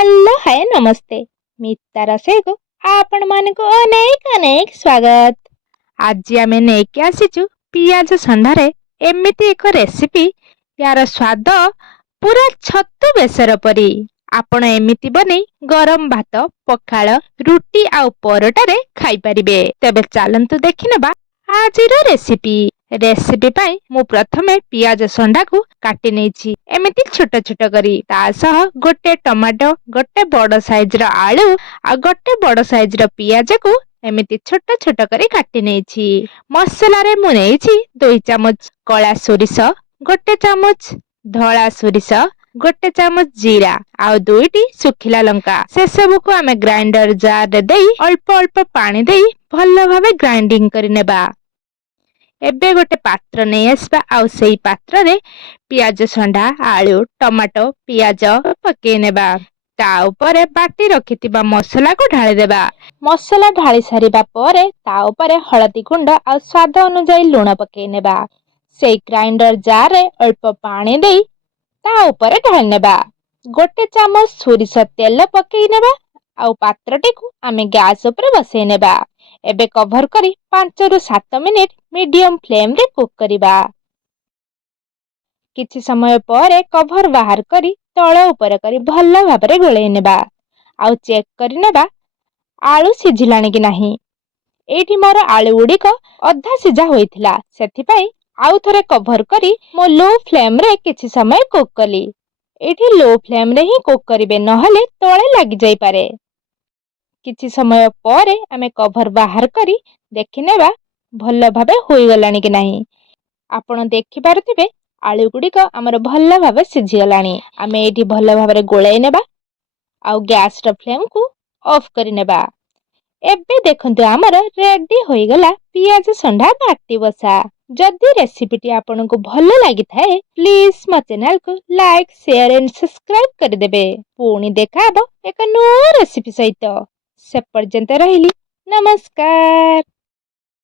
Hello hi नमस्ते मिता रसोई को आपण मान को अनेक अनेक स्वागत। आज आम नहीं आसीचु पियाज संधारे एमिति एक रेसिपी यार स्वाद पूरा छतु बेसर परी। आपण एमिति बनी गरम भात पखाल रुटी आउ परोटारे खाई परिबे। तेबे चलंतु देखि नेबा आजिर रेसिपी। रेसिपी पाई मु प्रथमे पियाज संडा को काटी नेछि एमिति छोट छोट करी। ता सह गोटे टमाटो गोटे बड़ साइज रो आलू आ गोटे बड़ साइज रो पियाज को एमिति छोट छोट करी काटी नेछि। मसला रे मु नेछि 2 चामच कला सोरिष गोटे चामच धला सोरिष गोटे चामच जीरा आ दुईटी सुखिला लंका से सब को आमे ग्राइंडर जार रे देई अल्प अल्प पानी देई भल्ल भाबे ग्राइंडिंग करि नेबा। एबे गोटे पात्र नहीं आसबा आउ सेई पात्र रे पियाज संडा आलू टमाटो पियाज पके नेबा। ता ऊपर बाटी रखितिबा मसला को ढाली देबा। मसला ढाली सारिबा परे ता ऊपर हळदी गुंड आ स्वाद अनुसार लूण पके नेबा। सेई ग्राइंडर जार रे अल्प पानी देई ता ऊपर ढाली नेबा। गोटे चामच सोरिष तेल पके नेबा आउ पात्रटी को आमे गैस ऊपर बसै नेबा। एबे कवर करी 5 रु 7 मिनिट मीडियम फ्लेम रे कुक करिबा। किछि समय परे कवर बाहर करी तळ ऊपर करी भल्ल भाबरे गोळै नेबा आउ चेक करि नेबा आलू सिझिलानी कि नाही। एठी मोर आलू गुड़िक अधा सिझा होइथिला सेथि पई आउ थरे कवर करी मो लो फ्लेम रे किछि समय कुक कली। एठी लो फ्लेम रे ही कुक करिवे नहले तळे लागि जाई पारे। किछि समय परे आमे कवर बाहर करी देखि नेबा भल्ल भाबे होई गलानी कि नाही। आपण देखि पारुथिबे आलू गुड़िक हमर भल्ल भाबे सिझि गलानी। आमे एठी भल्ल भाबरे गोळै नेबा आउ गैस र फ्लेम को ऑफ करि नेबा। एबे देखंतु हमर रेडी होई गला पियाज संडा बाटी बसा। जदि रेसिपी टी आपन को भल्ल लागि थाए प्लीज म चैनल को लाइक शेयर एंड सब्सक्राइब कर देबे। पुणी देखाबो एक नुआ रेसिपी सहित। से पर्यंत रहिली नमस्कार।